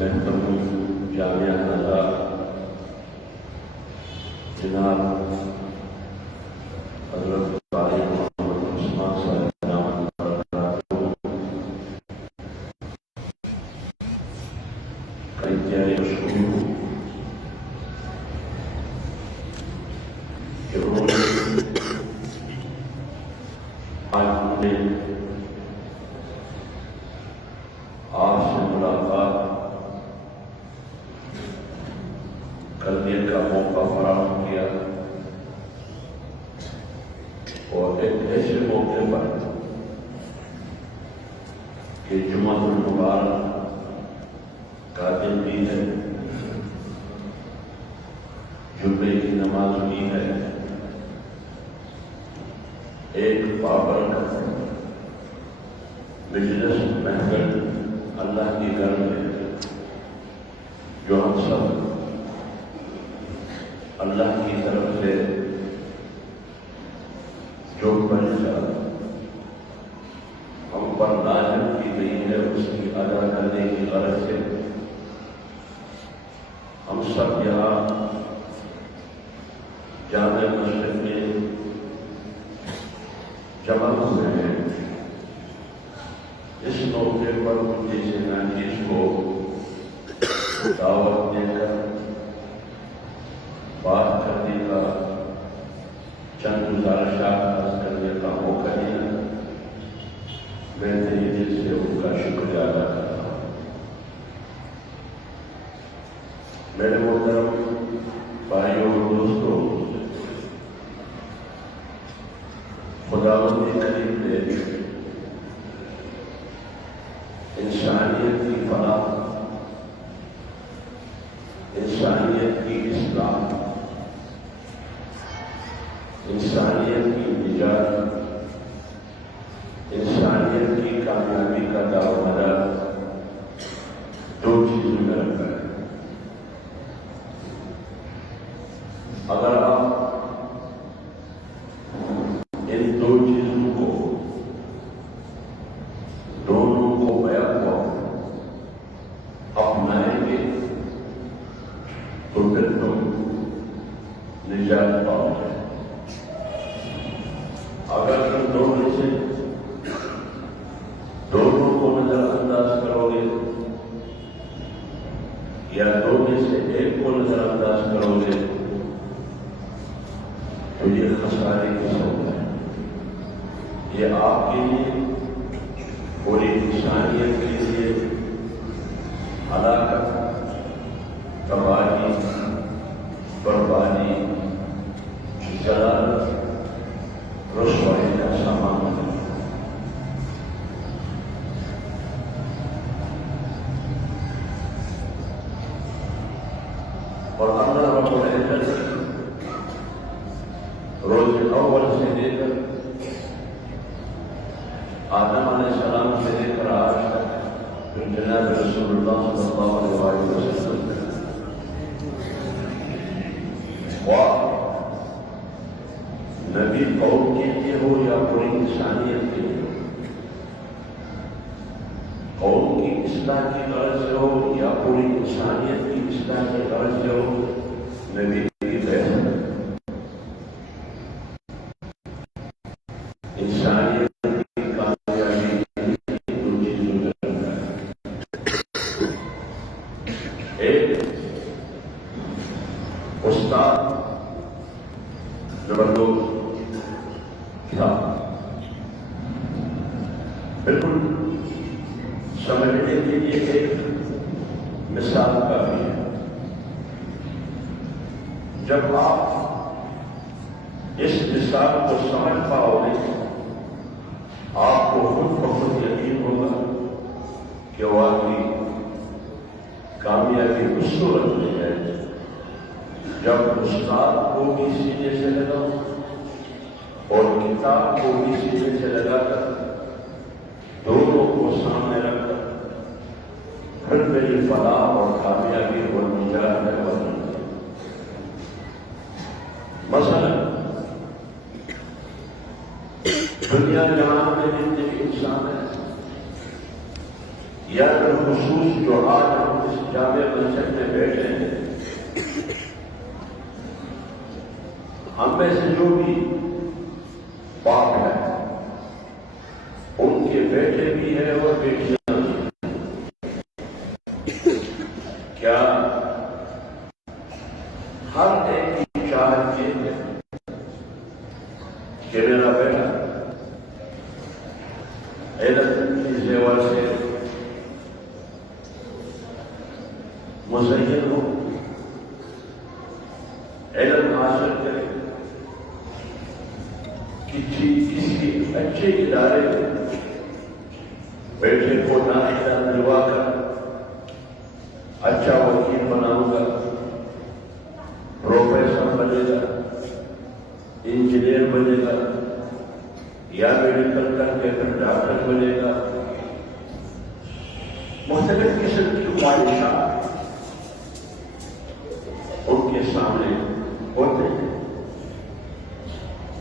محترم جامعہ نظر جناب حضرت قاری محمد عثمان صاحب نام انتہائی مشکور کہ انہوں نے آج ہمیں آپ سے ملاقات کرنے کا موقع فراہم کیا اور ایک ایسے موقع پر کہ جمعہ المبارک کا دن بھی ہے، جمعے کی نماز بھی ہے، ایک بابرکت مجلس محفل اللہ کی گھر میں جو ہم سب اللہ کی طرف سے جو پریشا ہم پر نازل کی گئی ہے اس کی ادا کرنے کی غرض سے ہم سب یہاں جامع مسجد میں جمع ہوئے ہیں۔ اس موقع پر جیسے ناچیز کو دعوت دے کر بات کرنے کا چند گزارشات عرض کرنے کا موقع دیا، میں تہہ دل سے ان کا شکریہ ادا کرتا ہوں۔ میرے محترم بھائیوں اور دوستوں، خداوند کریم نے انسانیت کی فلاح، انسانیت کی اصلاح، انسانیت کی نجات، انسانیت کی کامیابی کا دارومدار دو چیزوں میں رکھا ہے۔ اگر آپ ان دو چیزوں کو دونوں کو بیان اپنائیں گے تو پھر تم نجات پاؤ گے۔ اگر تم دونوں سے دونوں کو نظر انداز کرو گے یا دونوں سے ایک کو نظر انداز کرو گے تو یہ خسارے کی سوچ ہے۔ یہ آپ کے لیے، پوری انسانیت کے لیے ہلاکت، تباہی، بربادی، ضلالت، رسوائی کا سامان ہے۔ اور اللہ رب العزت روز اول سے لے کر آدم علیہ السلام سے لے کر آج تک جناب رسول اللہ صلی اللہ علیہ وسلم نبی قوم کے لیے ہو یا پوری انسانیت کے لیے ہو، قوم کی اصلاح کی غرض سے ہو یا پوری انسانیت کی اصلاح کی غرض سے ہو، نبی کی بحث انسانیت کی کامیابی دو چیزوں میں رکھا ہے۔ ایک استاد نمبر دو کتاب۔ بالکل سمجھنے کے لیے ایک مثال کافی ہے۔ جب آپ اس مثال کو سمجھ پاؤ گے آپ کو خود بخود یقین ہوگا کہ واقعی کامیابی اس صورت میں ہے جب استاد کو بھی سینے سے لگا اور کتاب کو بھی سینے سے لگا کر دونوں کو سامنے رکھ کر پھر میری فلاح اور کامیابی اور نجات ہے بدل۔ مثلا دنیا جہاں میں جتنے بھی انسان ہیں یا بالخصوص جو آج ہم اس جامع مسجد میں بیٹھے ہیں، ہم میں سے جو بھی باپ ہے ان کے بیٹے بھی ہیں اور بیٹیاں بھی ہیں، کیا ہر ایک کی چاہت یہ ہے کہ میرا بیٹا علم کی زیور سے مزین ہو، علم حاصل کرے، کسی اچھے ادارے میں بیٹے کو داخلہ دلوا کر اچھا وکیل بناؤں گا، پروفیسر بنے گا، انجینئر بنے گا، یا میڈیکل کر کے پھر ڈاکٹر بنے گا، مختلف قسم کی خواہشات ان کے سامنے ہوتے ہیں،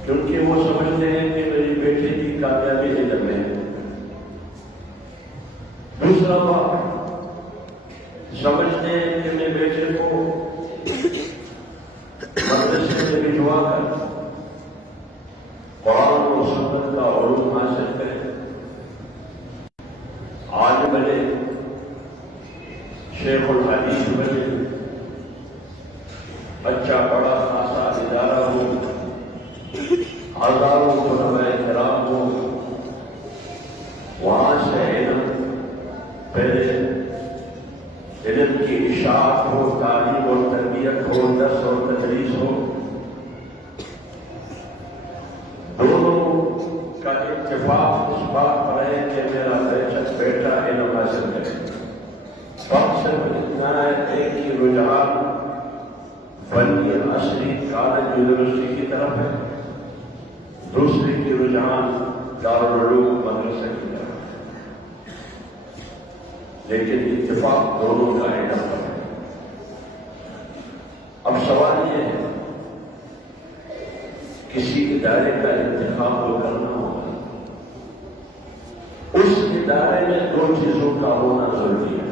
کیونکہ وہ سمجھتے ہیں کہ میری بیٹے کی کامیابی علم میں ہے۔ دوسرا بات سمجھتے ہیں کہ میرے بیٹے کو مدرسے سے بھجوا کر قرآن و سنت کا علوم حاصل کرے، آج بنے، شیخ الحدیث بنے، اچھا بڑا خاصا ادارہ ہو، ہزاروں علماء کرام ہو، وہاں سے علم پہلے علم کی اشاعت ہو، تعلیم اور تربیت ہو، درس اور تدریس ہو، دونوں کا اتفاق اس بات پر ہے کہ میرا بیٹا علم حاصل کرے۔ فرق صرف اتنا ہے، ایک ہی رجحان فنی عصری کالج یونیورسٹی کی طرف ہے، دوسری کی رجحان دارالعلوم مدرسے کی طرف ہے، لیکن اتفاق دونوں کا علم ہے۔ اب سوال یہ ہے، کسی ادارے کا انتخاب تو کرنا ہوگا، اس ادارے میں دو چیزوں کا ہونا ضروری ہے،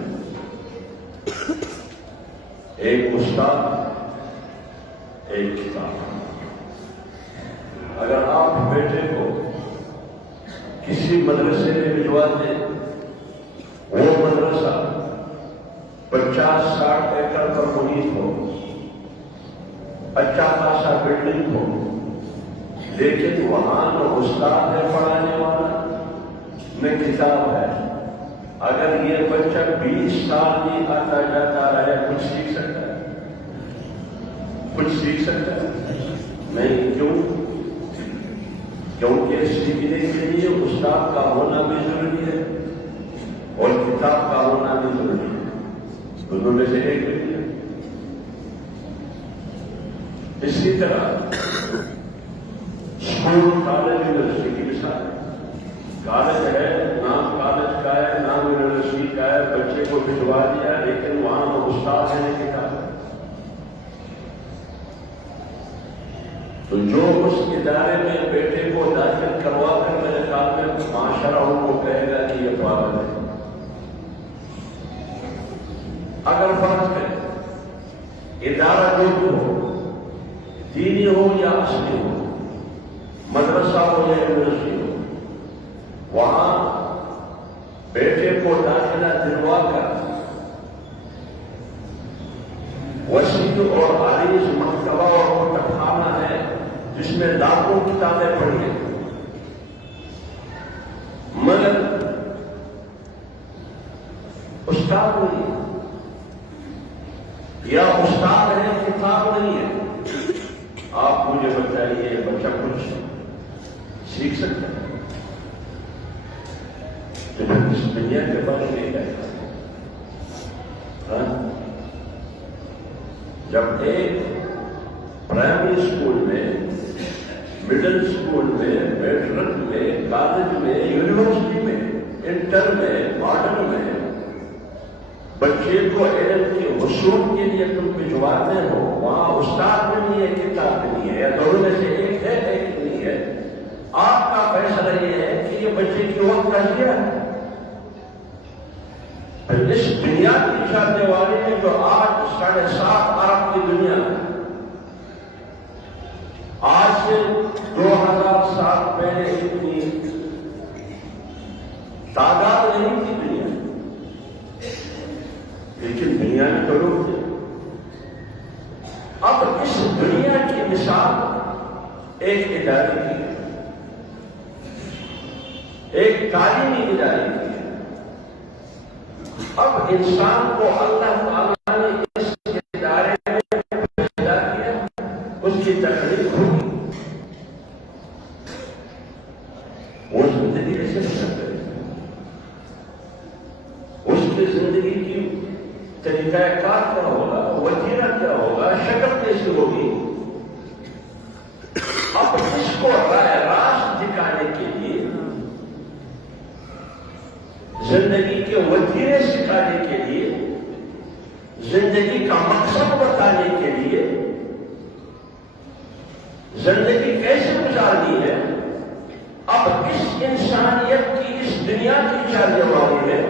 ایک استاد، ایک کتاب۔ اگر آپ بیٹے کو کسی مدرسے میں بھجوا دیں، وہ مدرسہ 50-60 ایکڑ پر محیط ہو، اچھا خاصا بلڈنگ ہو، لیکن وہاں نہ استاد ہے پڑھانے والا، نہ کتاب ہے، اگر یہ بچہ 20 سال بھی آتا جاتا رہے، کچھ سیکھ سکتا ہے؟ کچھ سیکھ سکتا ہے؟ نہیں۔ کیوں؟ کیونکہ سیکھنے کے لیے استاد کا ہونا بھی ضروری ہے اور کتاب کا ہونا بھی ضروری ہے، دونوں میں سے ایک ضروری ہے۔ اسی طرح اسکول، کالج، یونیورسٹی کی مثال، کالج ہے، نام کالج کا ہے، نام یونیورسٹی کا ہے، بچے کو بھجوا دیا، لیکن وہاں وہ استاد ہے، کتاب ہے۔ تو جو اس ادارے میں بیٹے کو داخل کروا کر میرے خیال میں معاشرہ ان کو کہے گا کہ یہ پاگل ہے۔ اگر فرض ہے ادارہ جو بھی ہو، دینی ہو یا اصلی ہو، مدرسہ ہو یا یونیورسٹی ہو، وہاں بیٹے کو داخلہ دلوا کر وسیع اور عریض مکتبہ اور کتب خانہ ہے جس میں لاکھوں کتابیں پڑھی، مگر استاد نہیں یا استاد ہے کتاب نہیں ہے، آپ مجھے بتائیے بچہ کچھ سیکھ سکتا ہے؟ تو پھر اس دنیا کے بارے میں کہتا ہے، جب ایک پرائمری اسکول میں، مڈل اسکول میں، میٹرک میں، کالج میں، یونیورسٹی میں، انٹر میں، ماڈرن میں بچے کو علم کے حصول کے لیے تم بھجواتے ہو، وہاں استاد بھی نہیں ہے، کتاب بھی نہیں ہے، یا دونوں میں سے ایک ہے، ایک نہیں ہے۔ آپ کا فیصلہ یہ ہے کہ یہ بچے کی وقت کا ضیاع ہے، چار دیواری میں جو آج 7.5 ارب کی دنیا ہے، آج سے 2000 سال پہلے اتنی تعداد نہیں تھی دنیا، لیکن دنیا میں تو لوگ تھے۔ اب اس دنیا کی مثال ایک ادارے کی، ایک تعلیمی ادارے کی۔ اب انسان کو اللہ تعالیٰ نے اس ادارے میں پیدا کیا، اس کی تکلیف ہوئی، وہ زندگی کیسے بسر کرے، اس کی زندگی کی طریقہ کار کیا ہوگا، وتیرہ کیا ہوگا، شکل کیسی ہوگی۔ اب اس کو راہ راست دکھانے کے لیے، زندگی کے وتیرے سکھانے کے لیے، زندگی کا مقصد بتانے کے لیے، زندگی کیسے گزارنی ہے، اب اس انسانیت کی اس دنیا کی چار دیواری میں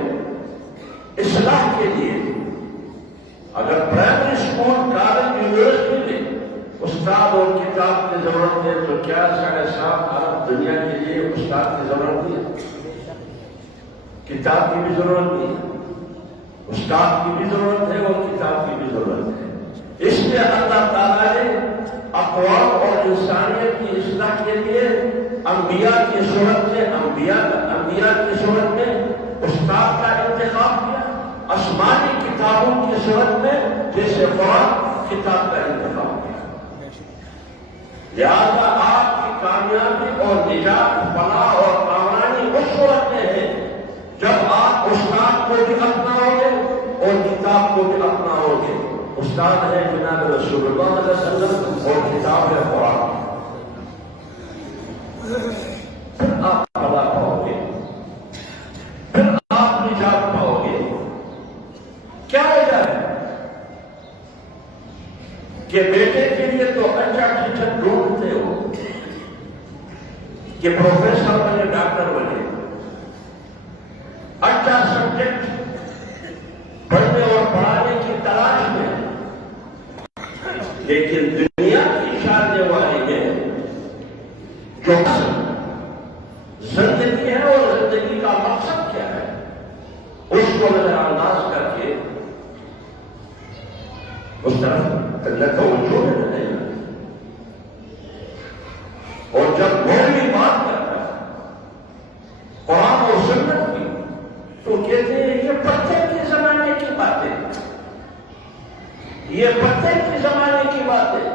اصلاح کے لیے، اگر پرائمری اسکول، کالج، یونیورسٹی میں استاد اور کتاب کی ضرورت ہے، تو کیا 7.5 ارب دنیا کے لیے استاد کی ضرورت نہیں ہے؟ کتاب کی بھی ضرورت نہیں ہے، استاد کی بھی ضرورت ہے اور کتاب کی بھی ضرورت ہے۔ اس لیے اللہ تعالیٰ نے اقوام اور انسانیت کی اصلاح کے لیے انبیاء کی صورت میں انبیاء کی صورت میں استاد کا انتخاب کیا، آسمانی کتابوں کی صورت میں جیسے قرآن کتاب کا انتخاب کیا۔ لہذا آپ کی کامیابی اور نجات، فلاح اور کامرانی اس صورت میں ہے جب آپ استاد کو بھی اپناؤ گے اور کتاب کو بھی اپناؤ گے۔ استاد ہے جناب رسول اللہ علیہ وسلم اور کتاب ہے قرآن۔ پھر آپ فلاح پاؤ گے، پھر آپ نجات پاؤ گے۔ کیا وجہ ہے کہ بیٹے کے لیے تو اچھا ٹیچر ڈھونڈتے ہو کہ پروفیسر بنے، ڈاکٹر بنے، اچھا سبجیکٹ پڑھنے اور پڑھانے کی تلاش میں، لیکن دنیا کی چار دیواری میں جو زندگی ہے اور زندگی کا مقصد کیا ہے، اس کو نظر انداز کر کے اس طرف توجہ نہیں ہے۔ اور جب مولوی بات کرتا ہے قرآن اور سنت کی، تو کہتے ہیں یہ پتھر کے زمانے کی باتیں، یہ پتھر کے زمانے کی باتیں،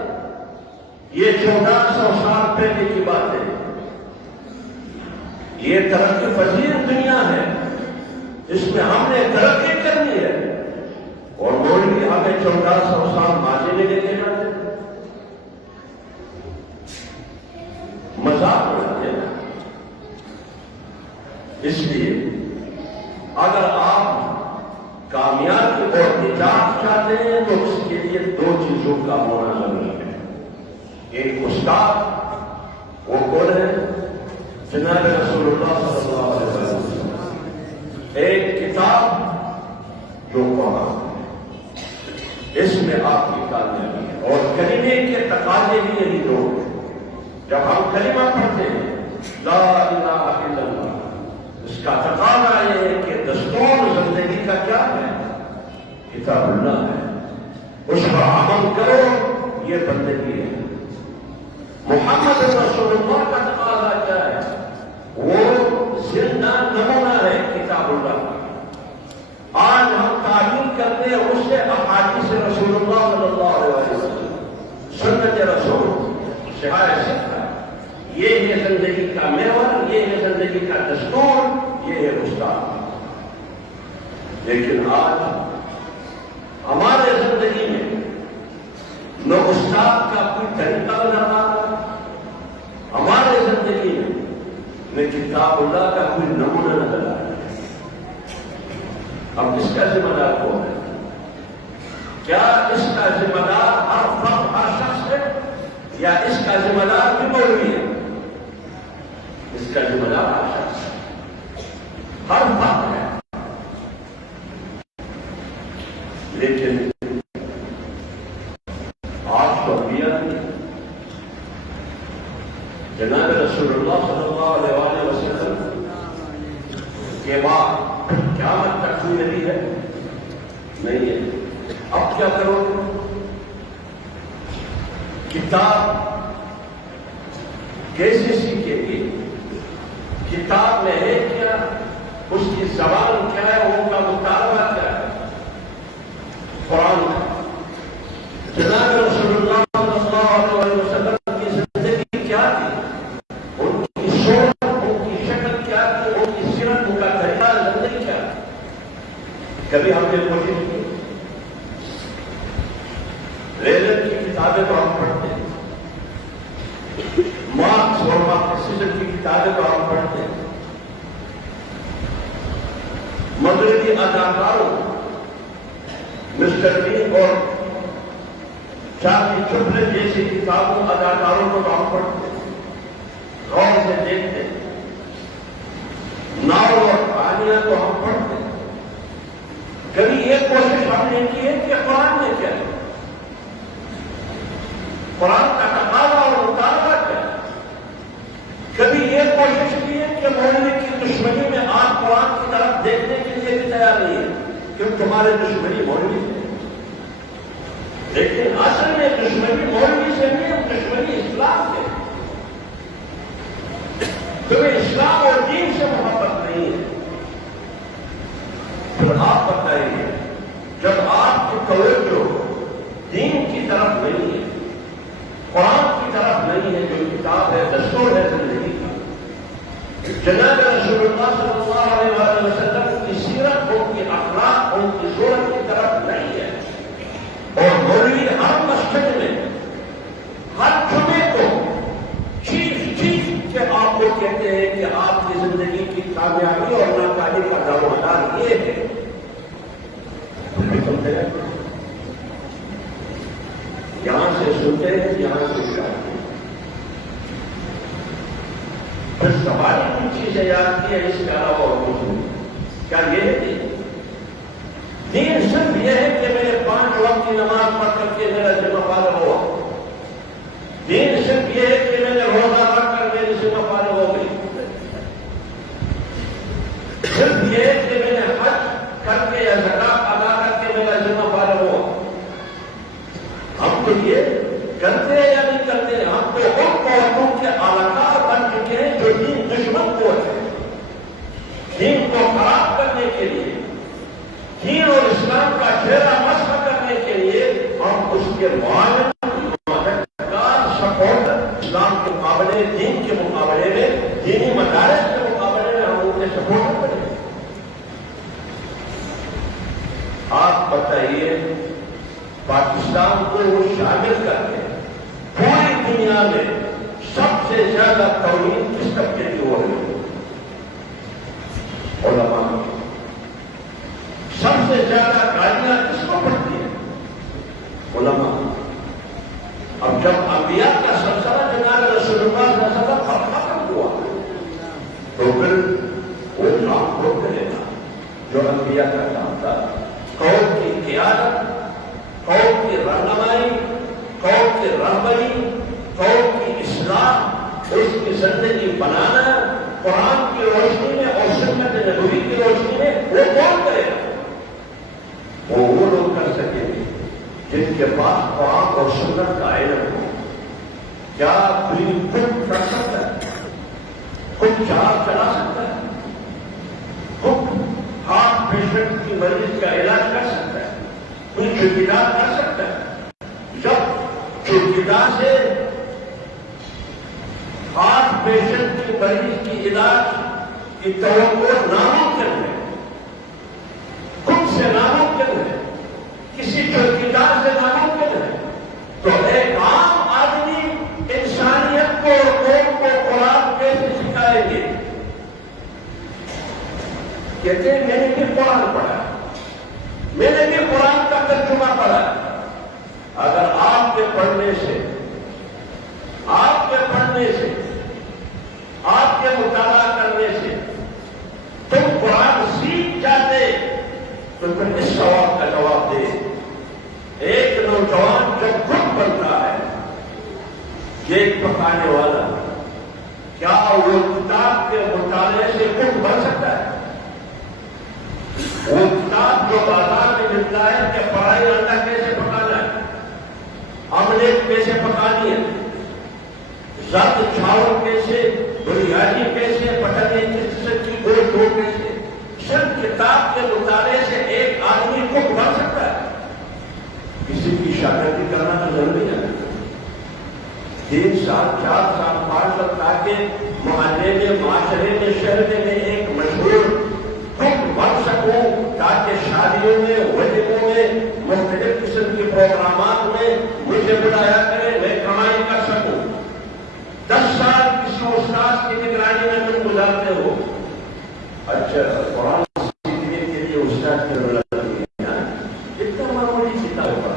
یہ 1400 سال پہلے کی باتیں، یہ ترقی پذیر دنیا ہے، اس میں ہم نے ترقی کرنی ہے، اور مولوی ہمیں 1400 سال ماضی میں لے کے جاتے ہیں، مذاق اڑاتے ہیں۔ اس لیے اگر آپ کامیابی اور نجات چاہتے ہیں تو اس کے لیے 2 چیزوں کا ہونا ضروری ہے۔ ایک استاد، وہ کون ہے؟ جناب رسول اللہ صلی اللہ علیہ وسلم۔ ایک کتاب جو قرآن، اس میں آپ کی کامیابی ہے۔ اور کلمے کے تقاضے بھی یہی 2 ہیں۔ جب ہم کلمہ پڑھتے ہیں لا الہ الا اللہ، اس کا تقاضا یہ ہے کہ دستور زندگی کا کیا ہے؟ کتاب اللہ ہے، اس پر عمل کرو، یہ بندگی ہے۔ محمد رسول اللہ کا تقاضا کیا ہے؟ وہ زندہ نمونہ ہے کتاب اللہ کا۔ آج ہم تعلیم کرتے ہیں اس سے احادیث رسول اللہ صلی اللہ علیہ وسلم، سنت رسول، شہادت سکھا، یہ ہے زندگی کا محور، یہ ہے زندگی کا دستور، یہ ہے استاد۔ لیکن آج ہمارے زندگی میں نہ استاد کا کوئی طریقہ نظر آ رہا، ہمارے زندگی میں نہ کتاب اللہ کا کوئی نمونہ نظر آ رہا۔ اب اس کا ذمہ دار کون ہے؟ کیا اس کا ذمہ دار ہر فرد، ہر شخص ہے، یا اس کا ذمہ دار بھی مولوی ہے؟ اس کا ذمہ دار ہر شخص ہے، ہر فرد ہے۔ لیکن آج تو انبیاء جناب رسول اللہ صلی اللہ علیہ وسلم کے بعد قیامت تک کوئی نبی ہے نہیں ہے. اب کیا کرو گے؟ کتاب کیسے سیکھیں گے؟ کتاب میں ہے کیا؟ اس کی زبان کیا ہے؟ ان کا مطالبہ کیا ہے؟ قرآن کا. جناب رسول اللہ صلی اللہ علیہ وسلم کی زندگی کیا تھی؟ ان کی صورت، ان کی شکل کیا تھی؟ ان کی سیرت، ان کا طریقہ زندگی کیا تھی؟ کبھی ہم نے کوشش کی؟ ریلن کی کتابیں تو ہم پڑھتے ہیں، مارکس اور مارکسزم کی کتابیں تو ہم پڑھتے ہیں، مغربی اداکاروں مسٹر بین اور چارلی چپلن جیسی کتابوں اداکاروں کو تو ہم پڑھتے ہیں، غور سے دیکھتے ہیں، ناول اور کہانیاں تو ہم پڑھتے ہیں. کبھی یہ کوشش ہم نے کی ہے کہ قرآن نے کیا ہے، قرآن کا تقاضا اور مطالبہ کیا ہے؟ کبھی یہ کوشش کی ہے کہ مولوی کی دشمنی میں آپ قرآن کی طرف دیکھنے کے لیے بھی تیار نہیں ہے کہ تمہارے دشمنی مولوی سے، لیکن اصل میں دشمنی مولوی سے نہیں ہے، دشمنی اسلام سے. تمہیں اسلام اور دین سے محبت نہیں ہے. پھر آپ بتائیے، جب آپ کی توجہ دین کی طرف نہیں ہے، قرآن کی طرف نہیں ہے، جو کتاب ہے، دستور ہے زندگی کا، جناب رسول اللہ صلی اللہ علیہ وسلم کی سیرت، ان کی اخلاق، ان کی صورت کی طرف نہیں ہے، اور مولوی ہر مسجد میں ہر جمعے کو چیف کے آپ کو کہتے ہیں کہ آپ کی زندگی کی کامیابی اور ناکامی کا دار و مدار یہ ہے. یہاں سے سنتے ہیں، یہاں سے شاید پھر سوال کی چیزیں یاد کی ہے، اس کے علاوہ اور کچھ نہیں. کیا یہ ہے دین؟ صرف یہ ہے کہ میں نے 5 وقت کی نماز پڑھ کر کے میرا ذمہ فارغ ہوا. دین صرف یہ ہے کہ میں نے روزہ رکھ کر میری ذمہ فارغ ہو گئی. صرف یہ ہے کہ میں نے حج کر کے یا زکات ادا کر کے میرا ذمہ فارغ ہوا. ہم تو یہ کرتے ہیں یا نہیں کرتے ہیں؟ ہم تو ان قوتوں کے اعلانات بن چکے ہیں جو دین دشمن کو ہے. دین کو خراب کرنے کے لیے، دین اور اسلام کا چہرہ مسخ کرنے کے لیے ہم اس کے معاون سپورٹ، اسلام کے مقابلے، دین کے مقابلے میں، دینی مدارس کے مقابلے میں ہم ان کے سپورٹ کریں. آپ بتائیے، پاکستان کو وہ شامل کرتے ہیں، پوری دنیا میں سب سے زیادہ توہین کس طبقے کی ہو رہی ہے؟ علماء. سب سے زیادہ گالیاں کس کو پڑتی ہیں؟ علماء. اب جب انبیاء کا سلسلہ جناب رسول اللہ صلی اللہ علیہ وسلم پر ختم ہوا تو پھر وہ کام روک لینا جو انبیاء کا کام تھا. قوم کی قیادت، قوم کی رہنمائی، قوم کی رہبری، قوم کی اصلاح، اس کی زندگی بنانا قرآن کی روشنی میں اور سنت نبوی کی روشنی میں، وہ کون کرے گا؟ وہ لوگ کر سکیں گے جن کے پاس قرآن اور سنت کا علم ہو. کیا کوئی خود کر سکتا ہے؟ خود جہاز چلا سکتا ہے؟ خود ہارٹ پیشنٹ کی مریض کا علاج کر سکتا ہے؟ کوئی چوکیدار کر سکتا ہے؟ جب چوکیدار سے ہارٹ پیشنٹ کی مریض کی علاج کی توقع ناممکن ہے، خود سے ناممکن ہے، کسی چوکیدار سے ناممکن ہے، تو ایک عام آدمی انسانیت کو اور قوم کو قرآن کیسے سکھائیں گے؟ کہتے ہیں میں نے بھی قرآن پڑھا، میں نے بھی قرآن کا ترجمہ پڑھا. اگر آپ کے پڑھنے سے، آپ کے پڑھنے سے، آپ کے مطالعہ کرنے سے تم قرآن سیکھ جاتے تو پھر اس سوال کا جواب دے کیک پکانے والا، کیا وہ کتاب کے مطالعے سے کچھ بن سکتا ہے؟ وہ کتاب جو بازار میں ملتا ہے کہ فرائی انڈا کیسے پکانا ہے، آملیٹ کیسے پکانی ہے، زرد چاول کیسے، بریانی کیسے، پتہ نہیں کس قسم کی گوشت ہو کیسے، صرف کتاب کے مطالعے سے ایک آدمی کک بن سکتا ہے؟ کسی کی شاگردی کرنا تو ضروری ہے، 3 سال 4 سال 5 سال تاکہ محلے میں، معاشرے میں، شہر میں ایک مشہور کک بن سکوں، تاکہ شادیوں میں، ولیموں میں، مختلف قسم کے پروگرامات میں مجھے بلایا کرے، میں کمائی کر سکوں۔ 10 سال کسی استاد کی نگرانی میں تم گزارتے ہو، اچھا قرآن سیکھنے کے لیے استاد کی ضرورت نہیں ہے، اتنا معمولی سیکھا ہوگا۔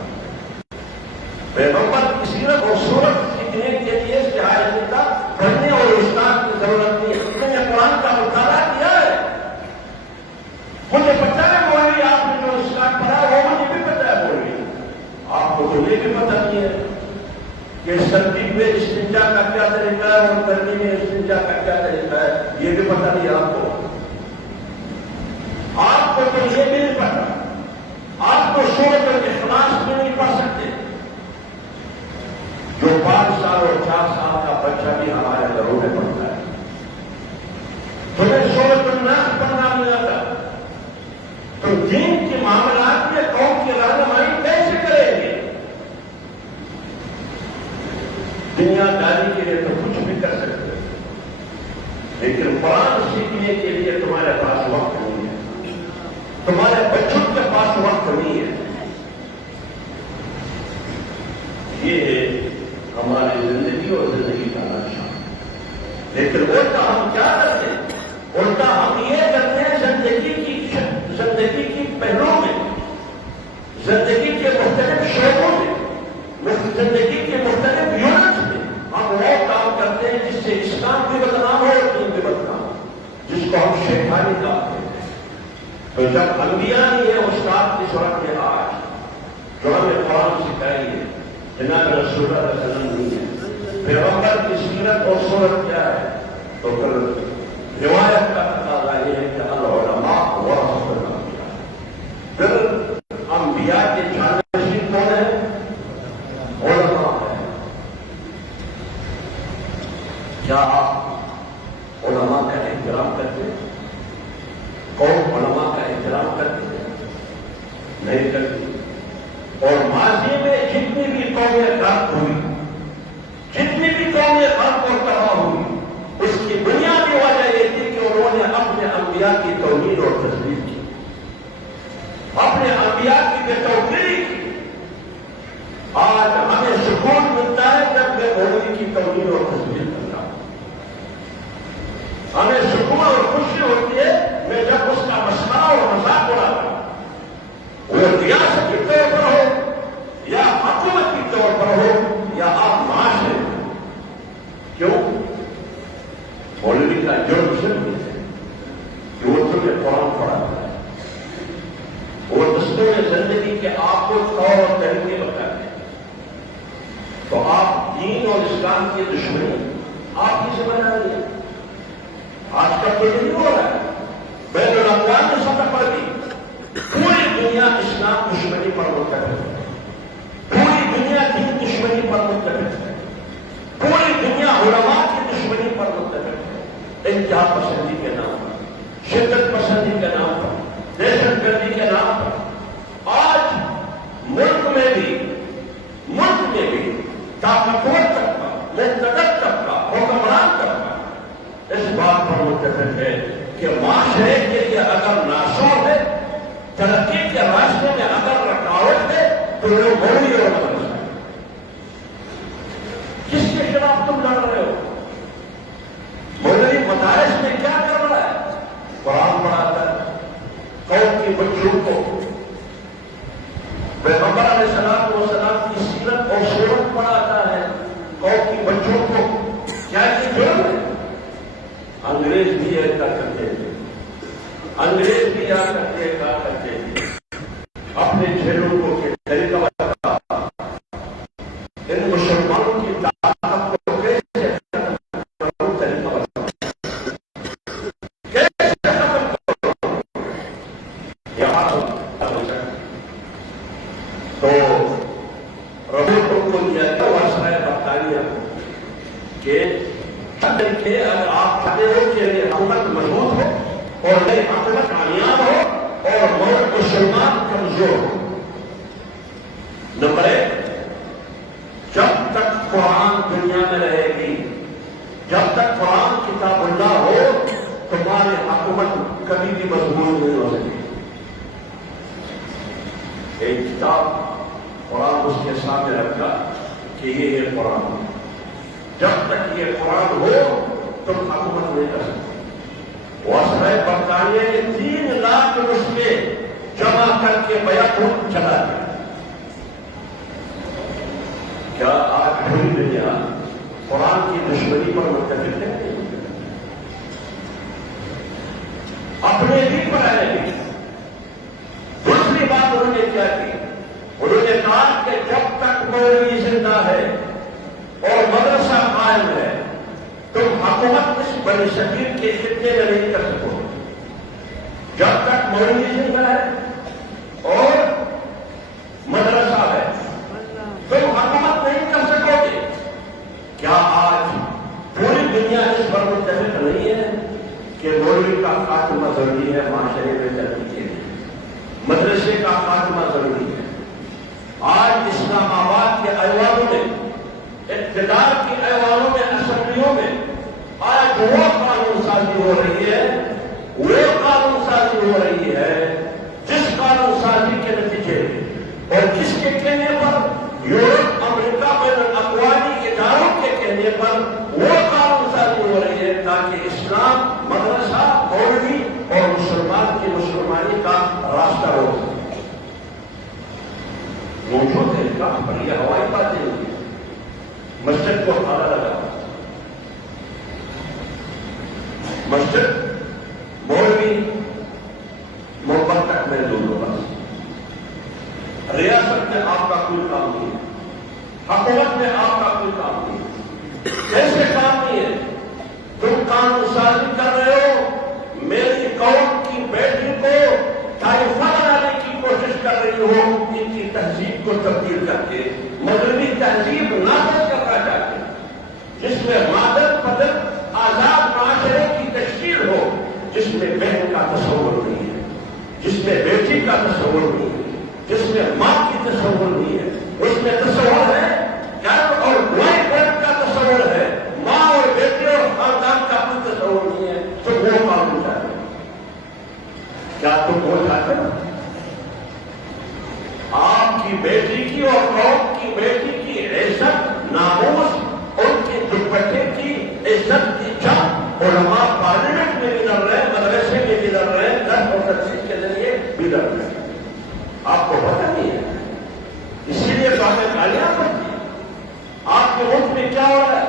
پیغمبر کی سیرت اور صورت سیکھنے کے لیے شہادت ملتا، پڑھنے اور استاد کی ضرورت نہیں ہے۔ میں نے قرآن کا مطالعہ کیا ہے، مجھے پتا ہے مولوی آپ نے جو استاد پڑھا وہ مجھے بھی پتا ہے مولوی، آپ کو تو یہ بھی پتا نہیں ہے کہ سردی میں استنجا کا کیا طریقہ ہے اور گرمی میں استنجا کا کیا طریقہ ہے، یہ بھی پتا نہیں آپ کو تو یہ بھی نہیں پتا، آپ کو سورۃ الاخلاص میں نہیں پڑھ سکتے۔ جو 5 سال اور 4 سال کا بچہ بھی ہمارے گھروں میں پڑھتا ہے، تمہیں سورۃ الناس پڑھنا نہیں آتا، تو دین کے معاملات میں قوم کی رہنمائی کیسے کریں گے؟ دنیا داری کے لیے تو کچھ بھی کر سکتے، لیکن قرآن سیکھنے کے لیے تمہارے پاس وقت نہیں ہے، تمہارے بچوں کے پاس وقت نہیں ہے۔ یہ ہے ہماری زندگی اور زندگی کا نقشہ، لیکن الٹا ہم کیا کرتے ہیں؟ الٹا ہم یہ کرتے ہیں زندگی کی پہلوں میں، زندگی کے مختلف شعبوں میں، زندگی کے مختلف یونٹس میں ہم وہ کام کرتے ہیں جس سے اسلام بھی بدنام ہو اور دین بھی بدنام ہو، جس کو ہم شیطانی کام کہتے ہیں۔ تو جب انبیاء نے یہ استاد کی صورت میں آج جو ہمیں قرآن سکھائی ہے، جناب رسول اللہ علیہ وسلم نہیں ہے، پیغمبر کی سیرت اور صورت کیا ہے، تو پھر روایت کا تقاضا یہ ہے کہ العلماء ورثۃ الانبیاء، پھر انبیاء کے جانشین کون ہیں؟ علماء ہیں۔ کیا آپ علماء کا احترام کرتے ہیں؟ قوم علماء کا احترام کرتے ہیں؟ نہیں کرتی۔ اور ماضی میں جتنی بھی قومیں غرق ہوئی، جتنی بھی قومیں غرق اور تباہ ہوئی، اس کی بنیادی وجہ یہ تھی کہ انہوں نے اپنے انبیاء کی توہین اور تذلیل کی، اپنے انبیاء کی بے توقیری کی۔ آج ہمیں سکون ملتا ہے جب میں مولوی کی توہین اور تذلیل کرتا ہوں، ہمیں سکون اور خوشی ہوتی ہے میں جب اس کا مسخرہ اور مذاق اڑاتا ہوں، وہ ریاستی طور پر ہو یا حکومت کی طور پر ہو یا آپ معاشرے میں۔ کیوں؟ مولوی کا جرم صرف ہے کہ وہ تمہیں قرآن پڑھاتا ہے، وہ دستور زندگی کے آپ کو طور اور طریقے بتاتے ہیں، تو آپ دین اور اسلام کی دشمنی آپ کی ذمہ داری ہے۔ آج تک تو یہ نہیں ہو رہا ہے، بین الاقوامی سطح پر بھی پوری دنیا اسلام دشمنی پر متفق ہے، پوری دنیا دین دشمنی پر متفق ہے، پوری دنیا علماء کی دشمنی پر متفق ہے، انتہا پسندی کے نام پر، شدت پسندی کے نام پر، دہشت گردی کے نام پر۔ آج ملک میں بھی طاقتور طبقہ، مقتدر طبقہ، حکمران طبقہ اس بات پر متفق ہے کہ معاشرے کے لیے اگر ناسور ہے، ترقی کے راستے میں اگر رکاوٹ ہے تو وہ مولوی اور مدرسہ ہے۔ کس کے خلاف تم لڑ رہے ہو؟ مولوی مدارس میں کیا کر رہا ہے؟ قرآن پڑھاتا ہے قوم کے بچوں کو، پیغمبر علیہ السلام کی سیرت اور صورت پڑھاتا ہے قوم کے بچوں کو۔ کیا یہ جرم ہے؟ انگریز بھی ایسا کرتے تھے، انگریز بھی آ کرتے کہا کرتے تھے، اپنے جھیلوں کو طریقہ بتا ان مسلمانوں کی طاقت کو تو ربوٹوں کو دیا گیا واسطہ برطانیہ کہ اگر آپ چاہتے ہو کہ حکومت مضبوط ہو اور نئی حکومت کامیاب ہو اور ملک مسلمان کمزور ہو، نمبر 1، جب تک قرآن دنیا میں رہے گی، جب تک قرآن کتاب اللہ ہو، تمہاری حکومت کبھی بھی مضبوط نہیں ہو سکتی۔ ایک کتاب قرآن اس کے سامنے رکھا کہ یہ ہے قرآن، جب تک یہ قرآن ہو تم حکومت نہیں کر سکتے۔ واسطہ برطانیہ کے 3 لاکھ نسخے جمع کر کے بیعت چلا گیا۔ کیا آج پوری دنیا قرآن کی دشمنی پر متفق ہے؟ اپنے دین پر آئے گی۔ دوسری بات انہوں نے کیا کی، انہوں نے کہا کہ جب تک مولوی زندہ ہے اور مدرسہ قائم ہے تم حکومت اس بنی شکیل کے خطے میں نہیں کر سکو۔ جب تک مولوی زندہ ہے اور مدرسہ ہے تم حکومت نہیں کر سکو گے۔ کیا آج پوری دنیا اس پر متفق نہیں ہے کہ مولوی کا خاتمہ ضروری ہے معاشرے میں ترقی کے لیے، مدرسے کا خاتمہ ضروری ہے؟ آج اسلام آباد کے ایوانوں میں، اقتدار کے ایوانوں میں، اسمبلیوں میں آج وہ قانون سازی ہو رہی ہے، وہ قانون سازی ہو رہی ہے جس قانون سازی کے نتیجے اور کس کے کہنے پر، یورپ، امریکہ، بین الاقوامی اداروں کے کہنے پر وہ قانون سازی ہو رہی ہے تاکہ اسلام، مدرسہ، مولوی اور مسلمان کی مسلمانی کا راستہ ہو سکے۔ موجود ہے کہاں پر؟ یہ ہوائی باتیں ہوئی، مسجد کو تالا لگا، مسجد مولوی محبت تک محدود ہوگا، ریاست میں آپ کا کوئی کام نہیں ہے، حکومت میں آپ کا کوئی کام نہیں ہے۔ کیسے کام نہیں ہے؟ تم قانون سازی کر رہے ہو، میری قوم کی بیٹی کو طائفہ بنانے کی کوشش کر رہی ہو، ان کی تہذیب کو تبدیل کر کے مغربی تہذیب نافذ کرنا چاہتے ہیں، جس میں مادر پدر آزاد معاشرے کی تشکیل ہو، جس میں بہن کا تصور نہیں ہے، جس میں بیٹی کا تصور نہیں ہے، جس میں ماں کی تصور نہیں ہے، اس میں تصور ہے گھر اور بوائے گھر کا تصور ہے، ماں اور بیٹے اور خاندان کا کوئی تصور نہیں ہے، تو وہ قانون چاہتے ہیں۔ کیا تم وہ چاہتے ہو؟ آپ کی بیٹی کی اور قوم کی بیٹی کی عزت، ناموس، ان کے دوپٹے کی عزت کی جنگ علماء پارلیمنٹ میں بھی لڑ رہے ہیں، مدرسے میں بھی لڑ رہے ہیں، درس اور تفسیر کے ذریعے بھی لڑ رہے ہیں۔ آپ کو پتہ نہیں ہے، اسی لیے تو ہمیں گالیاں پڑتی ہیں۔ آپ کے ملک میں کیا ہو رہا ہے؟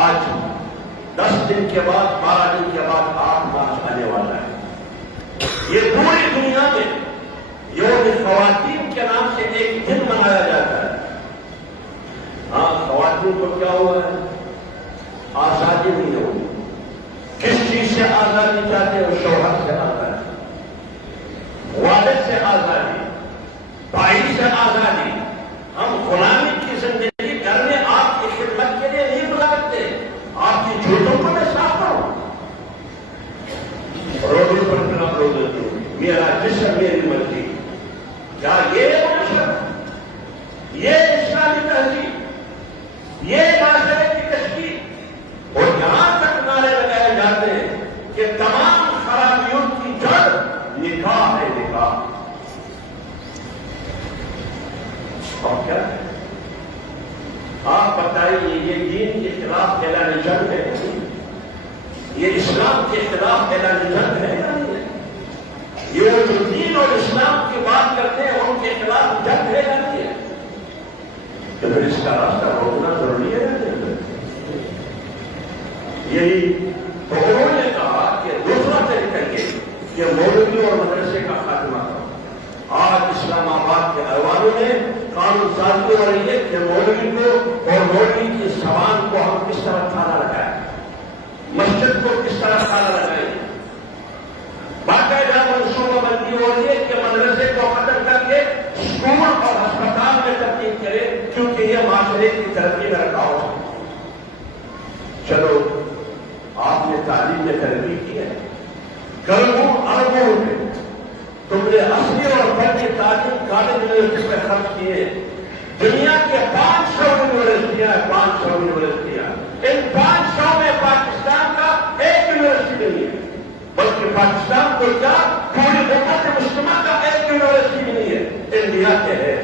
آج 10 دن کے بعد، 12 دن کے بعد 8 مارچ آنے والا ہے۔ یہ پوری دنیا میں یوم خواتین کے نام سے ایک دن منایا جاتا ہے۔ ہاں، خواتین کو کیا ہوا ہے؟ آزادی نہیں ہوگی۔ کس چیز سے آزادی چاہتے ہیں؟ شوہر سے آزادی، والد سے آزادی، بھائی سے آزادی۔ ہم غلامی کی زندگی گھر میں آپ کی خدمت کے لیے نہیں بلا سکتے، آپ کی جھوٹوں کو میں صاف کروں، روڈ پر پھر آپ لوگ دیتے ہو میرا جسم میری مرضی۔ کیا یہ معاشرت، یہ اسلامی تہذیب، یہ معاشرے کی تشکیل؟ اور یہاں تک نعرے لگائے جاتے ہیں کہ تمام خرابیوں کی جڑ نکاح ہے، نکاح۔ اور کیا آپ بتائیے، یہ دین کے خلاف اعلان جنگ ہے، یہ اسلام کے خلاف اعلان جنگ ہے یا نہیں ہے؟ یہ وہ جو دین اور اسلام کی بات کرتے ہیں ان کے خلاف جنگ ہے یا نہیں ہے؟ تو پھر اس کا راستہ روکنا ضروری ہے یا نہیں؟ یہی تو انہوں نے کہا کہ دوسرا طریقہ یہ کہ مولوی اور مدرسے کا خاتمہ کرو۔ آج اسلام آباد کے ایوانوں میں قانون سازی ہو رہی ہے کہ مولوی کو اور مولوی کی زبان کو ہم کس طرح کھانا لگائیں، مسجد کو کس طرح کھانا لگائیں۔ باقاعدہ منصوبہ بندی ہو رہی ہے کہ مدرسے کو ختم کر کے اسکول اور کالج یونیورسٹی میں خرچ کیے. دنیا کے 500 یونیورسٹیاں ہیں, 500 یونیورسٹیاں. ان 500 میں پاکستان کا ایک یونیورسٹی نہیں ہے, بلکہ پاکستان کو کیا پوری امت مسلمہ کا ایک یونیورسٹی بھی نہیں ہے. انڈیا کے ہے,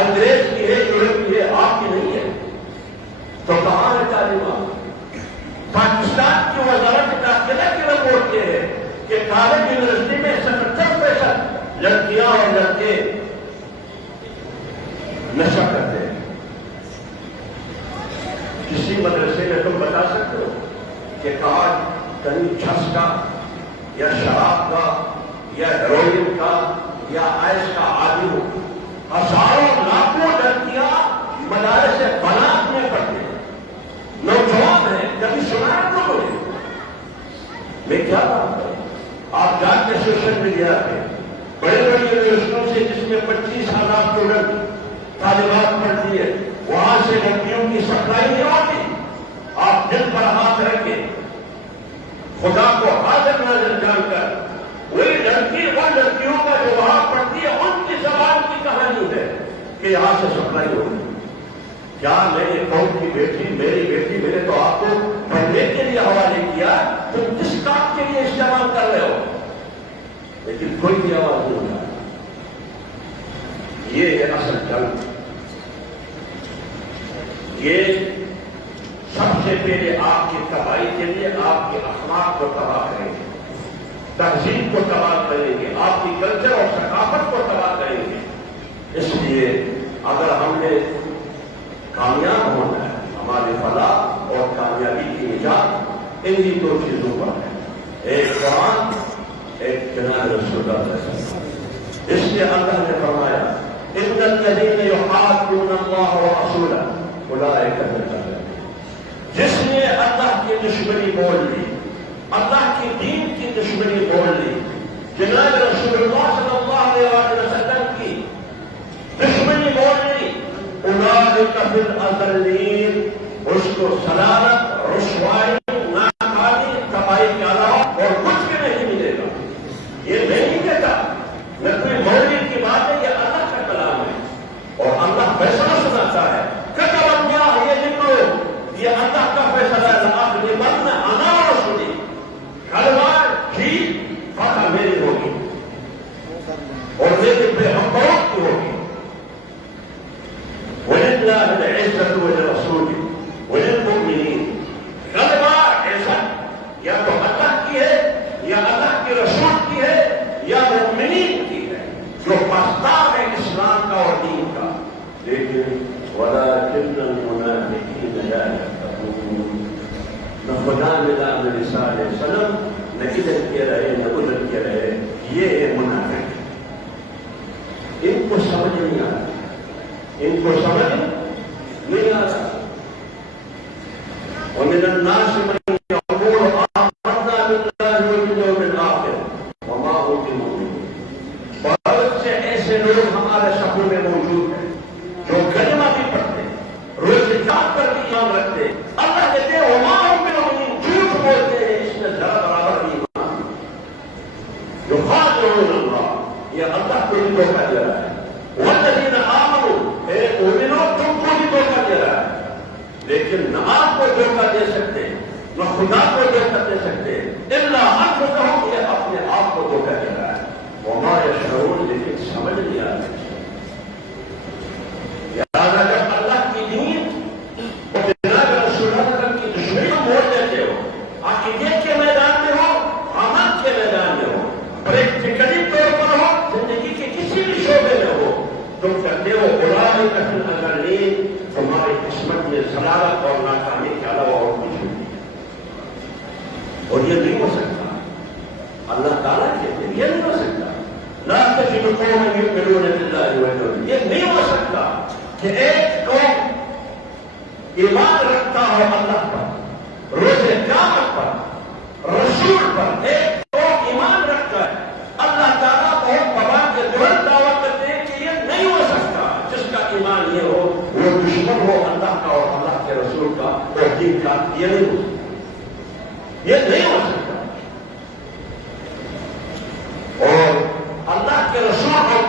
انگریز کی ہے, یورپ کی ہے, آپ کی نہیں ہے. تو کہاں ہے تعلیمات؟ پاکستان کی وزارت داخلہ کی رپورٹ یہ ہے کہ کالج یونیورسٹی میں 77% لڑکیاں اور لڑکے نشہ کرتے ہیں. کسی مدرسے میں تم بتا سکتے ہو کہ کہاں کہیں چھس کا یا شراب کا یا ہیروئن کا یا آئس کا عادی ہو؟ ہزاروں لاکھوں لڑکیاں مدارس بنات میں پڑھتے ہیں, نوجوان ہیں. کبھی سنا ہے تو مجھے میں کیا بات ہے؟ آپ جانتے سوشل میڈیا پہ بڑی بڑی یونیورسٹیوں سے جس میں 25,000 اسٹوڈنٹ طالبات پڑھتی ہے, وہاں سے لڑکیوں کی سپلائی نہیں ہوتی. آپ دل پر ہاتھ رکھ کے خدا کو حاضر ناظر جان کر وہی لڑکی اور لڑکیوں کا جو وہاں پڑھتی ہے ان کی زبان کی کہانی ہے کہ یہاں سے سپلائی ہوگی. کیا میرے قوم کی بیٹی, میری بیٹی, میں نے تو آپ کو پڑھنے کے لیے حوالے کیا, تم کس کام کے لیے استعمال کر رہے ہو؟ لیکن کوئی بھی آواز نہیں اٹھا. یہ ہے اصل جنگ. یہ سب سے پہلے آپ کی تباہی کے لیے آپ کے اخلاق کو تباہ کریں گے, تہذیب کو تباہ کریں گے, آپ کی کلچر اور ثقافت کو تباہ کریں گے. اس لیے اگر ہم نے کامیاب ہونا ہے, ہماری فلاح اور کامیابی کی نجات انہی 2 چیزوں پر ہے, ایک قرآن, ایک جناب رسول اللہ. اس لیے اللہ نے فرمایا ان الذین یحادون اللہ ورسولہ اولئک هم الکافرون. جس نے اللہ کی دشمنی بول لی, اللہ کی دین کی دشمنی بول لی, جناب رسول اللہ صلی اللہ علیہ وسلم کی دشمنی بول لی, اولئک فی الاذلین, اس کو صلالت, رسوائی, ناکامی, تباہی کے علاوہ اور کچھ بھی نہیں ملے گا. یہ میں نہیں کہتا, نہ کوئی مولوی کی بات ہے, یہ اللہ کا کلام ہے اور اللہ فیصلہ سناتا ہے. کتب اللہ, یہ لکھو, یہ اللہ کا فیصلہ ہے. آپ نے من انا رسولی, کلمہ ٹھیک, فتح میری ہوگی اور میرے پیغمبروں کی ہوگی. وَلِلَّهِ الْعِزَّةُ وَلِرَسُولِهِ وَلِلْمُؤْمِنِينَ. غلبہ عزت یا تو اللہ کی ہے یا اللہ کے رسول کی ہے یا مؤمنین کی ہے جو پاسدار ہے اسلام کا اور دین کا. لیکن وَلَكِنَّ الْمُنَافِقِينَ لَا يَفْقَهُونَ. نہ خدا ملا نبی صلی اللہ علیہ وسلم, نہ ادھر کے رہے نہ ادھر کے رہے. یہ ہے منافق. ان کو سمجھ نہیں آ رہا, ان کو سمجھ نہیں آ رہا. وَمِنَ النَّاسِ مَن يَقُولُ آمَنَّا بِاللَّهِ وَبِالْيَوْمِ الْآخِرِ وَمَا هُمْ بِمُؤْمِنِينَ. بہت سے ایسے لوگ ہمارے صفوں میں موجود ہیں جو کلمہ بھی پڑھتے, روزگار پر بھی ایمان رکھتے, اللہ کہتے ہیں وَمَا هُمْ بِمُؤْمِنِينَ, جھوٹ بولتے ہیں, اس میں ذرا برابر ایمان. يُخَادِعُونَ اللَّهَ, یہ اللہ کو بھی دھوکہ دے رہا ہے. وَالَّذِينَ آمَنُوا, اے مومنوں تم کو بھی دھوکہ دے رہا ہے. لیکن نہ آپ کو دھوکہ دے سکتے, نہ خدا کو دھوکہ دے سکتے, الا انفسہم, یہ اپنے آپ کو دھوکہ دے رہا ہے. وما یشعرون, لیکن سمجھ نہیں آ رہا. لہٰذا جب اللہ کی دین اور جناب رسول اللہ صلی اللہ علیہ وسلم کی دشمنی کو موڑ دیتے ہو, عقیدے کے میدان میں ہو, عمل کے میدان میں ہو, پریکٹیکلی طور پر ہو, زندگی کے کسی بھی شعبے میں ہو, تم کہتے ہو اولئک فی الاذلین, تمہاری قسمت میں ضلالت اور ناکامی کے علاوہ اور کچھ نہیں. اور یہ نہیں ہو سکتا. اللہ تعالیٰ کہتے ہیں یہ نہیں ہو سکتا. لا تجد قوما یؤمنون باللہ والیوم, یہ نہیں ہو سکتا کہ ایک قوم ایمان رکھتا ہو اللہ پر, روز قیامت پر, رسول پر. ایک قوم ایمان رکھتا ہے, اللہ تعالیٰ بہت بڑا کے بلند دعویٰ کرتے ہیں کہ یہ نہیں ہو سکتا. جس کا ایمان یہ ہو وہ دشمن ہو اللہ کا اور اللہ کے رسول کا اور دین کا. یہ نہیں ہو سکتا, یہ نہیں ہو سکتا. اور اللہ کے رسول اور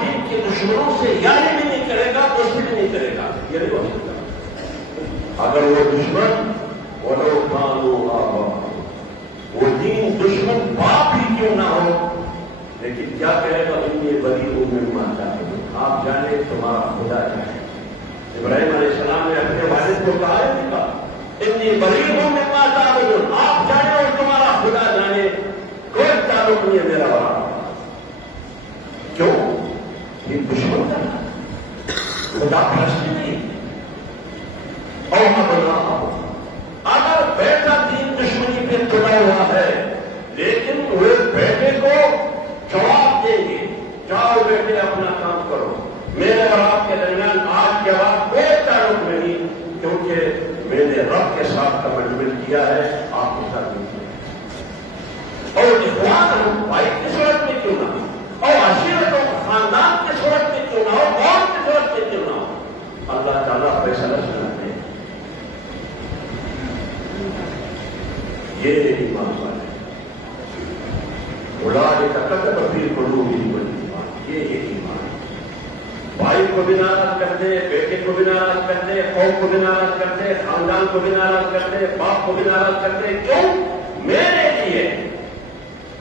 یہ نہیں ہو سکتا. اگر وہ دشمن ولو کانوا آباءہم، وہ دین دشمن باپ ہی کیوں نہ ہو، لیکن کیا کہے گا انی بریء مما تعملون، آپ جانے تمہارا خدا جانے. ابراہیم علیہ السلام نے اپنے والد کو کہا ہے انی بریء مما تعملون، آپ جانے اور تمہارا خدا جانے، کوئی تعلق نہیں ہے میرا وہاں. کیوں؟ یہ دشمن کا خدا پرستی نہیں. اور اگر بیٹا دین دشمنی پہ تلا ہوا ہے، لیکن وہ بیٹے کو جواب دیں گے، جاؤ بیٹے اپنا کام کرو، میرے اور آپ کے درمیان آج کے بعد کوئی تعلق نہیں، کیونکہ میں نے رب کے ساتھ کمٹمنٹ کیا ہے، آپ کے ساتھ نہیں کیا. اور اخوان ہم بھائی کی صورت میں کیوں نہ ہو، اور عشیرت و خاندان کی صورت میں کیوں نہ ہو، قوم کی صورت میں کیوں نہ ہو، اللہ تعالیٰ فیصلہ سناتے ہیں. یہ ہے ایمان والے. اولئک کتب فی قلوبہم الایمان، یہ ہے ایمان. بھائی کو بھی ناراض کرتے، بیٹے کو بھی ناراض کرتے، قوم کو بھی ناراض کرتے، خاندان کو بھی ناراض کرتے، باپ کو بھی ناراض کرتے. کیوں؟ میرے لیے.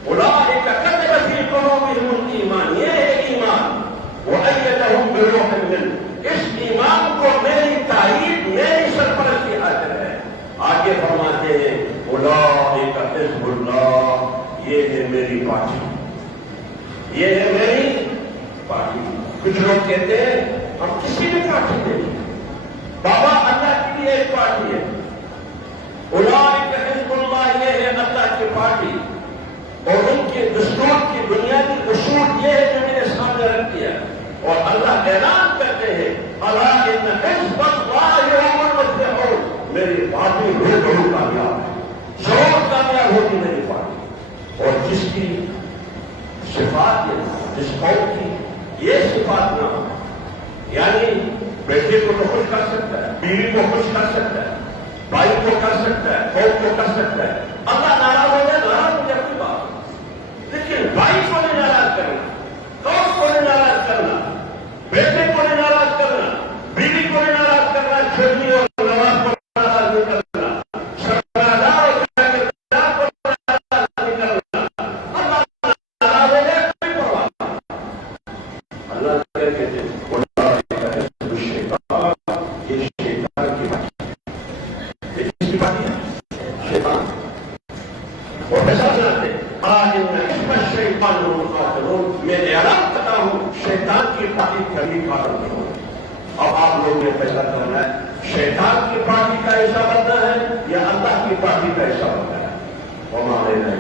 اولئک کتب فی قلوبہم الایمان، یہ ہے ایمان. وأیدہم بروح منہ، اس ایمان کو میری تائید، میری سرپرستی حاصل ہے. آگے فرماتے ہیں اولئک حزب اللہ، یہ ہے میری پارٹی، یہ ہے میری پارٹی. کچھ لوگ کہتے ہیں ہم کسی بھی پارٹی میں نہیں، بابا اللہ کے لیے ایک پارٹی ہے. اولئک حزب اللہ، یہ ہے اللہ کی پارٹی، اور ان کے دستور کی بنیادی اصول یہ ہے جو میں نے سامنے رکھ دیا. اور اللہ اعلان کرتے ہیں الا ان حزب اللہ هم المفلحون، میری پارٹی ضرور کامیاب ہے، ضرور کامیاب ہوگی میری پارٹی. اور جس کی صفات یہ، جس قوم کی یہ صفات نہ ہو، یعنی بیٹے کو تو خوش کر سکتا ہے، بیوی کو خوش کر سکتا ہے، بھائی کو کر سکتا ہے، قوم کو کر سکتا ہے. اللہ ناراض ہو جائے، ناراض ہو جائے اپنی بات، لیکن بھائی کو نہیں ناراض کرنا، قوم کو نہیں ناراض کرنا، بیٹے کو نہیں ناراض کرنا، بیوی کو نہیں ناراض کرنا، چھوٹی اور نواز کو ناراض نہیں کرنا، سردار اور ٹھیکیدار کو ناراض نہیں کرنا. اللہ ناراض ہو جائے کوئی پرواہ نہیں. اللہ کہتے ہیں یہ شیطان کی بات ہے، یہ کس کی بات ہے؟ شیطان. اور ایسا سناتے آج شیطان میں اعلان کرتا ہوں شیطان کی پارٹی کبھی قاتل نہیں ہو. اب آپ لوگوں نے فیصلہ کرنا ہے شیطان کی پارٹی کا حصہ بننا ہے یا اللہ کی پارٹی کا حصہ بننا ہے. وما علینا